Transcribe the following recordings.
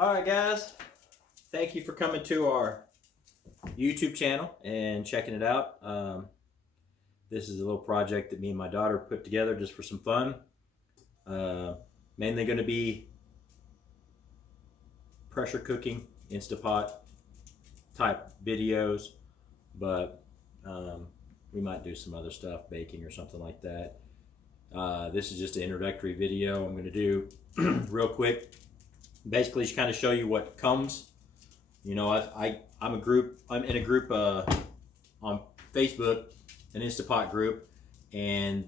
All right, guys. Thank you for coming to our YouTube channel and checking it out. This is a little project that me and my daughter put together just for some fun. Mainly going to be pressure cooking, Instapot type videos, but we might do some other stuff, baking or something like that. This is just an introductory video I'm going to do real quick. Basically, just kind of show you what comes. You know, I'm in a group on Facebook, an Instapot group, and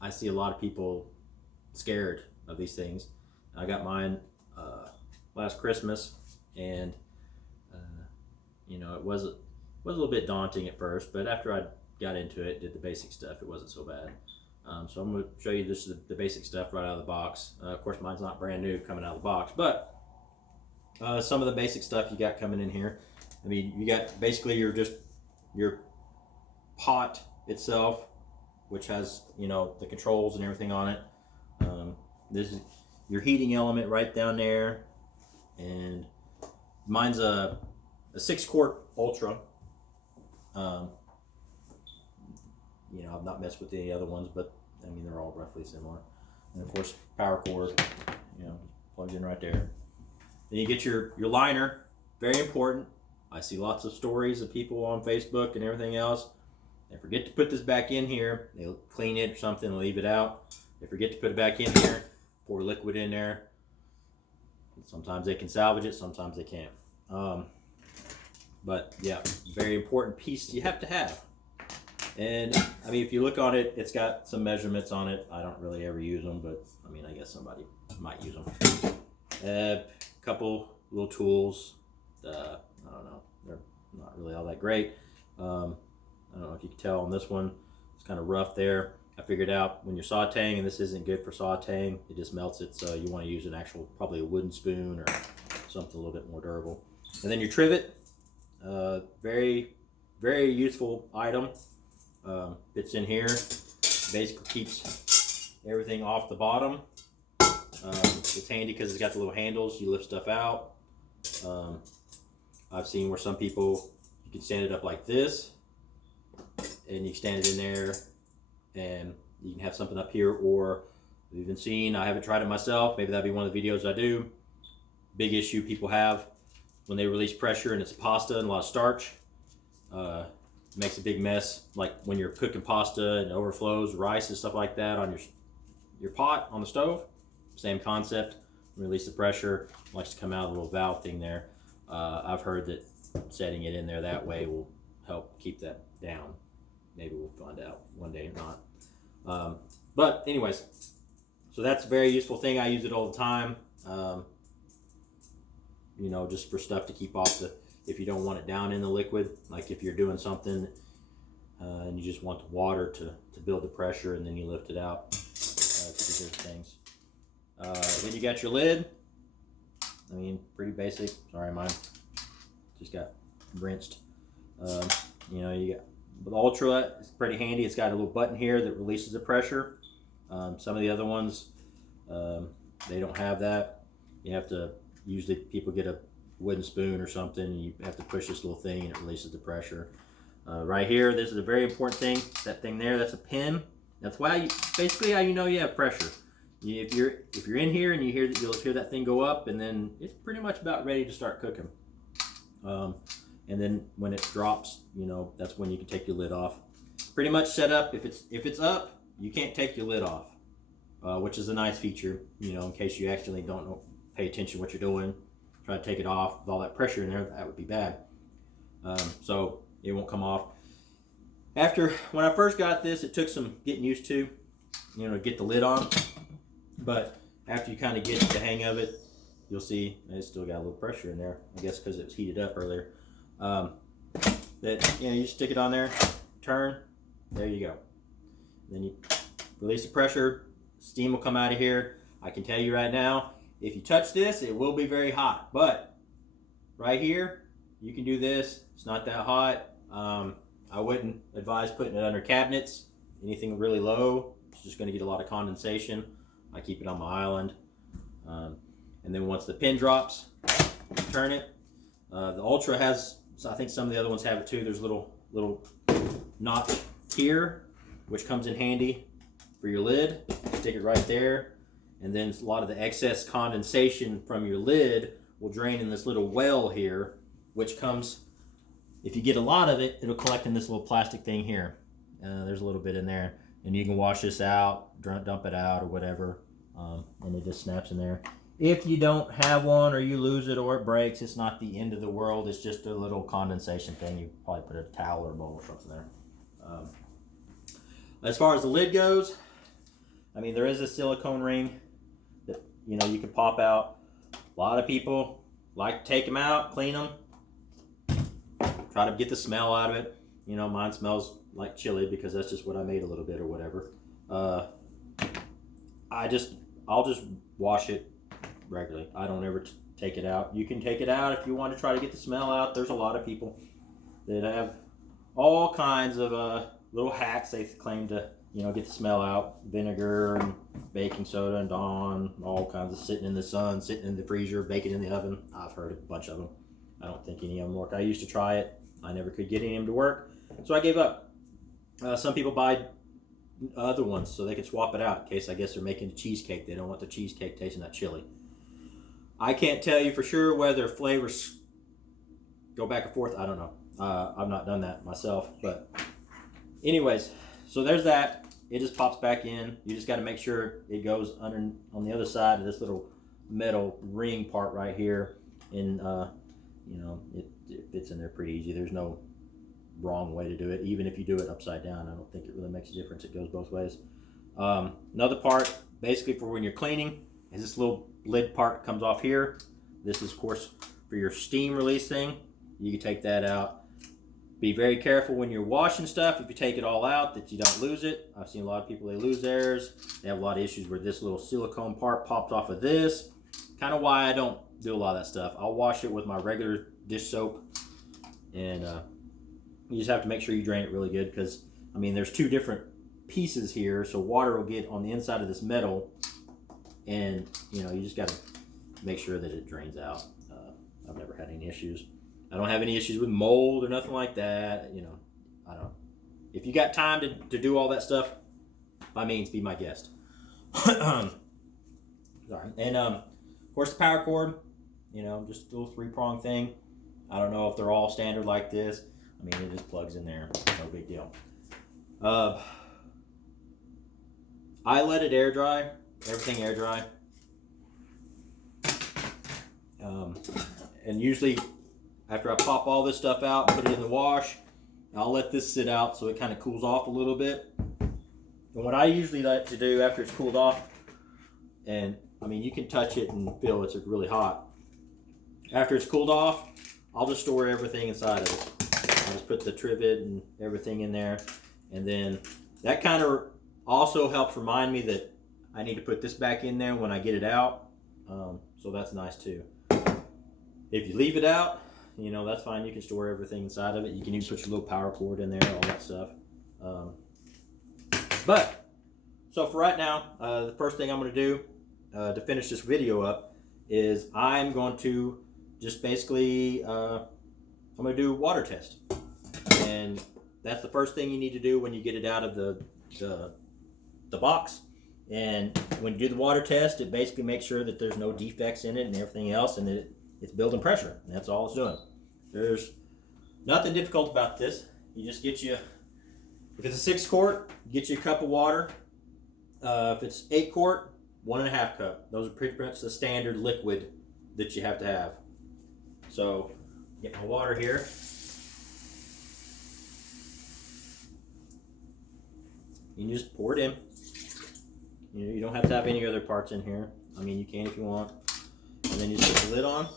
I see a lot of people scared of these things. I got mine last Christmas, and you know, it was a little bit daunting at first, but after I got into it, did the basic stuff, it wasn't so bad. So I'm going to show you just the basic stuff right out of the box. Of course, mine's not brand new coming out of the box, but some of the basic stuff you got coming in here. I mean, you got basically your pot itself, which has, you know, the controls and everything on it. This is your heating element right down there, and mine's a 6-quart Ultra. You know, I've not messed with any other ones, but I mean, they're all roughly similar. And of course, power cord, you know, plugs in right there. Then you get your liner, very important. I see lots of stories of people on Facebook and everything else. They forget to put this back in here. They'll clean it or something and leave it out. They forget to put it back in here, pour liquid in there. Sometimes they can salvage it, sometimes they can't. But yeah, very important piece you have to have. And I mean, if you look on it, it's got some measurements on it. I don't really ever use them, but I mean, I guess somebody might use them. A couple little tools. I don't know, they're not really all that great. I don't know if you can tell on this one, it's kind of rough there. I figured out when you're sauteing, and this isn't good for sauteing, it just melts it, so you want to use an actual, probably a wooden spoon or something a little bit more durable. And then your trivet, very, very useful item. Fits in here, basically keeps everything off the bottom. It's handy because it's got the little handles, you lift stuff out. I've seen where some people, you can stand it up like this, and you stand it in there, and you can have something up here, or I've even seen, I haven't tried it myself, maybe that'd be one of the videos I do. Big issue people have when they release pressure and it's pasta and a lot of starch. It makes a big mess, like when you're cooking pasta and it overflows rice and stuff like that on your pot on the stove. Same concept. Release the pressure, it likes to come out of the little valve thing there. I've heard that setting it in there that way will help keep that down. Maybe we'll find out one day or not. But anyways, so that's a very useful thing. I use it all the time. You know, just for stuff to keep off if you don't want it down in the liquid, like if you're doing something and you just want the water to build the pressure, and then you lift it out to do those things. Then you got your lid. I mean, pretty basic. Sorry, mine just got rinsed. You know, you got the Ultra. It's pretty handy. It's got a little button here that releases the pressure. Some of the other ones, they don't have that. You have to, usually people get a wooden spoon or something, and you have to push this little thing and it releases the pressure. Right here, this is a very important thing. That thing there, that's a pin. That's why basically how you know you have pressure. If you're in here and you'll hear that thing go up, and then it's pretty much about ready to start cooking. And then when it drops, you know, that's when you can take your lid off. Pretty much set up. If it's up, you can't take your lid off, which is a nice feature. You know, in case you actually don't pay attention to what you're doing. Try to take it off with all that pressure in there, that would be bad. So it won't come off. When I first got this, it took some getting used to, you know, to get the lid on. But after you kind of get the hang of it, you'll see it's still got a little pressure in there. I guess because it was heated up earlier. That, you know, you stick it on there, turn, there you go. Then you release the pressure, steam will come out of here. I can tell you right now, if you touch this, it will be very hot. But right here, you can do this. It's not that hot. I wouldn't advise putting it under cabinets. Anything really low, it's just going to get a lot of condensation. I keep it on my island. And then once the pin drops, turn it. The Ultra has, I think some of the other ones have it too. There's a little notch here, which comes in handy for your lid. Stick it right there. And then a lot of the excess condensation from your lid will drain in this little well here, which comes, if you get a lot of it, it'll collect in this little plastic thing here. There's a little bit in there. And you can wash this out, dump it out or whatever, and it just snaps in there. If you don't have one or you lose it or it breaks, it's not the end of the world. It's just a little condensation thing. You probably put a towel or a bowl or something there. As far as the lid goes, I mean, there is a silicone ring that, you know, you can pop out. A lot of people like to take them out, clean them, try to get the smell out of it. You know, mine smells like chili because that's just what I made a little bit or whatever. I'll just wash it regularly. I don't ever take it out. You can take it out if you want to try to get the smell out. There's a lot of people that have all kinds of little hacks they claim to, you know, get the smell out. Vinegar and baking soda and Dawn, all kinds of sitting in the sun, sitting in the freezer, baking in the oven. I've heard a bunch of them. I don't think any of them work. I used to try it. I never could get any of them to work, so I gave up. Some people buy other ones so they can swap it out in case, I guess, they're making a cheesecake. They don't want the cheesecake tasting that chili. I can't tell you for sure whether flavors go back and forth. I don't know. I've not done that myself. But anyways, so there's that. It just pops back in. You just got to make sure it goes under on the other side of this little metal ring part right here. And, you know, it fits in there pretty easy. There's no wrong way to do it. Even if you do it upside down, I don't think it really makes a difference. It goes both ways. Another part, basically for when you're cleaning, is this little lid part comes off here. This is, of course, for your steam release thing. You can take that out. Be very careful when you're washing stuff. If you take it all out, that you don't lose it. I've seen a lot of people, they lose theirs. They have a lot of issues where this little silicone part popped off of this. Kind of why I don't do a lot of that stuff. I'll wash it with my regular dish soap, and you just have to make sure you drain it really good because, I mean, there's two different pieces here, so water will get on the inside of this metal, and, you know, you just got to make sure that it drains out. I've never had any issues. I don't have any issues with mold or nothing like that. You know, I don't. If you got time to do all that stuff, by means, be my guest. Sorry. And, of course, the power cord, you know, just a little 3-prong thing. I don't know if they're all standard like this. I mean, it just plugs in there. No big deal. I let it air dry. Everything air dry. And usually, after I pop all this stuff out and put it in the wash, I'll let this sit out so it kind of cools off a little bit. And what I usually like to do after it's cooled off, and I mean, you can touch it and feel it's really hot. After it's cooled off, I'll just store everything inside of it. I'll just put the trivet and everything in there. And then that kind of also helps remind me that I need to put this back in there when I get it out. So that's nice too. If you leave it out, you know, that's fine. You can store everything inside of it. You can even put your little power cord in there, all that stuff. But, so for right now, the first thing I'm going to do to finish this video up is I'm going to just basically, I'm going to do a water test. And that's the first thing you need to do when you get it out of the box. And when you do the water test, it basically makes sure that there's no defects in it and everything else, and that it's building pressure. And that's all it's doing. There's nothing difficult about this. You just get you, if it's a 6 quart, get you a cup of water. If it's 8 quart, 1.5 cup. Those are pretty much the standard liquid that you have to have. So, get my water here. You can just pour it in. You know, you don't have to have any other parts in here. I mean, you can if you want. And then you just put the lid on.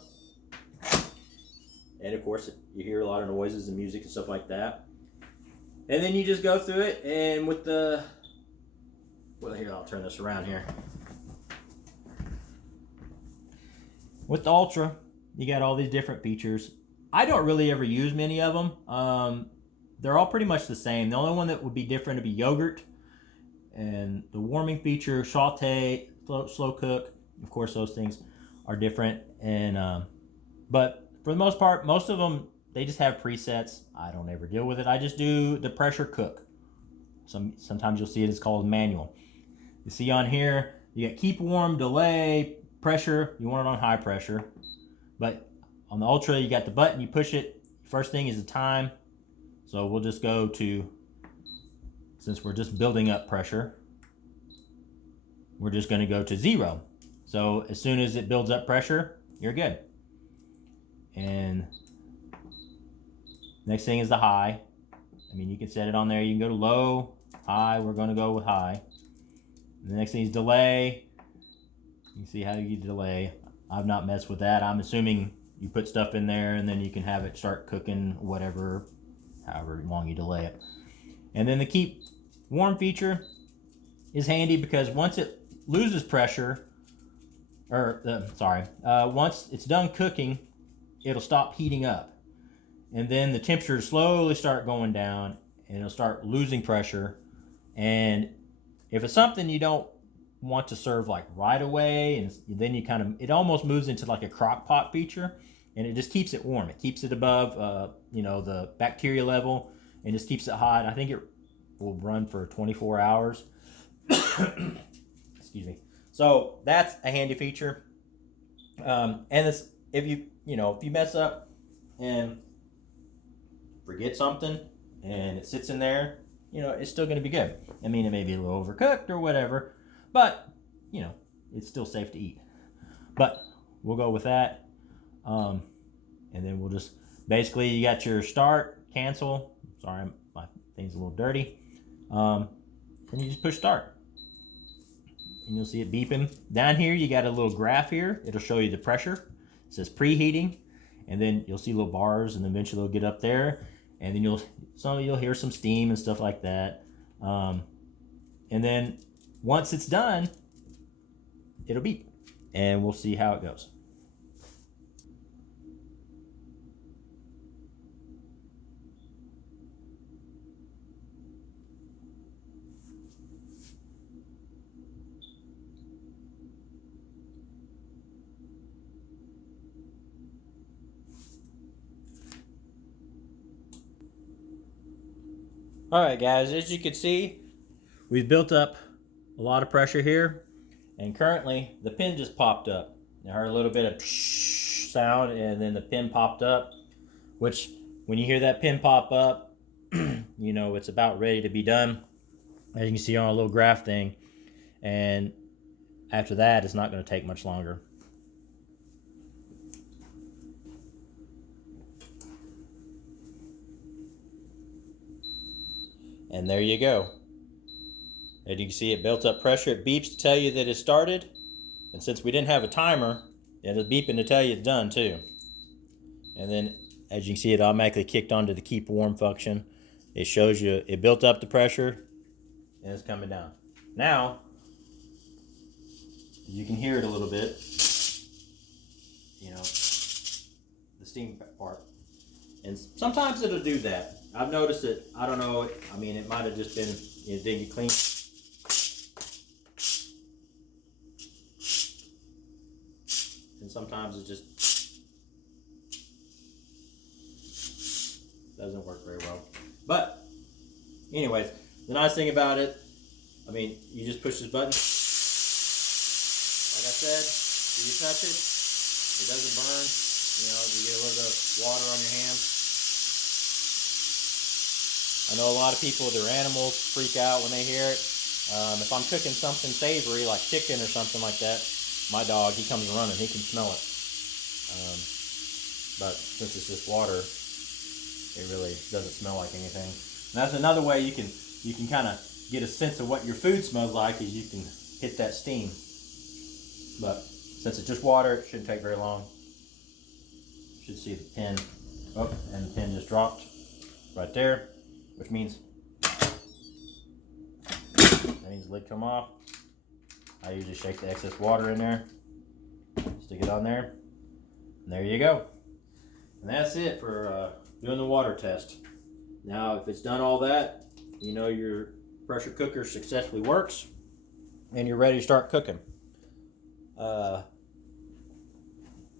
And of course, you hear a lot of noises and music and stuff like that. And then you just go through it, and with the, well, here, I'll turn this around here. With the Ultra, you got all these different features. I don't really ever use many of them. They're all pretty much the same. The only one that would be different would be yogurt. And the warming feature, saute, slow cook, of course, those things are different, and but for the most part, most of them, they just have presets. I don't ever deal with it. I just do the pressure cook. Sometimes you'll see it's called manual. You see on here, you got keep warm, delay, pressure. You want it on high pressure. But on the Ultra, you got the button, you push it. First thing is the time. So we'll just go to, since we're just building up pressure, we're just going to go to 0. So as soon as it builds up pressure, you're good. And next thing is the high. I mean, you can set it on there. You can go to low, high. We're going to go with high. And the next thing is delay. You can see how you delay. I've not messed with that. I'm assuming you put stuff in there and then you can have it start cooking whatever, however long you delay it. And then the keep warm feature is handy because once it loses pressure, once it's done cooking, it'll stop heating up. And then the temperature slowly start going down and it'll start losing pressure. And if it's something you don't want to serve like right away, and then you kind of, it almost moves into like a crock pot feature, and it just keeps it warm. It keeps it above, the bacteria level, and just keeps it hot. I think it will run for 24 hours. Excuse me. So that's a handy feature. And it's, if you mess up and forget something and it sits in there, it's still going to be good. I mean, it may be a little overcooked or whatever, but it's still safe to eat. But we'll go with that. And then we'll just, basically, you got your start, cancel. Sorry, my thing's a little dirty. And you just push start. And you'll see it beeping. Down here, you got a little graph here. It'll show you the pressure. It says preheating. And then you'll see little bars, and eventually it'll get up there. And then you'll hear some steam and stuff like that. And then once it's done, it'll beep. And we'll see how it goes. Alright guys, as you can see, we've built up a lot of pressure here, and currently the pin just popped up. I heard a little bit of sound, and then the pin popped up, which when you hear that pin pop up, it's about ready to be done, as you can see on a little graph thing. And after that, it's not going to take much longer. And there you go. As you can see, it built up pressure. It beeps to tell you that it started. And since we didn't have a timer, it'll beeping to tell you it's done too. And then, as you can see, it automatically kicked onto the keep warm function. It shows you it built up the pressure and it's coming down. Now, you can hear it a little bit. The steam part. And sometimes it'll do that. I've noticed it. I don't know. I mean, it might have just been, it didn't get clean. And sometimes it just doesn't work very well. But, anyways, the nice thing about it, I mean, you just push this button. Like I said, you touch it, it doesn't burn. You get a little bit of water on your hand. I know a lot of people, their animals freak out when they hear it. If I'm cooking something savory, like chicken or something like that, my dog, he comes running, he can smell it. But since it's just water, it really doesn't smell like anything. And that's another way you can kind of get a sense of what your food smells like, is you can hit that steam. But since it's just water, it shouldn't take very long. You should see the pin. Oh, and the pin just dropped right there, which means the lid come off. I usually shake the excess water in there, stick it on there, and there you go. And that's it for doing the water test. Now, if it's done all that, your pressure cooker successfully works, and you're ready to start cooking.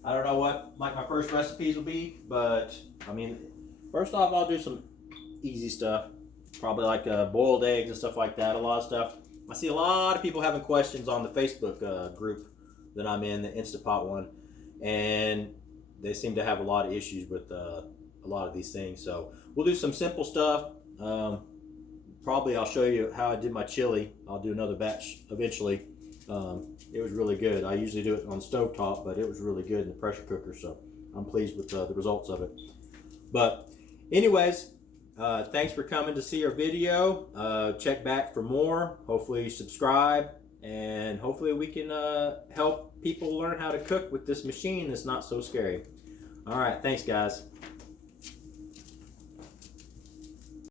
I don't know what like my first recipes will be, but I mean, first off, I'll do some easy stuff, probably like boiled eggs and stuff like that. A lot of stuff. I see a lot of people having questions on the Facebook group that I'm in, the Instapot one, and they seem to have a lot of issues with a lot of these things. So we'll do some simple stuff. Probably I'll show you how I did my chili. I'll do another batch eventually. It was really good. I usually do it on stovetop, but it was really good in the pressure cooker, so I'm pleased with the results of it. But anyways, thanks for coming to see our video. Check back for more. Hopefully subscribe, and hopefully we can help people learn how to cook with this machine that's not so scary. All right, thanks guys.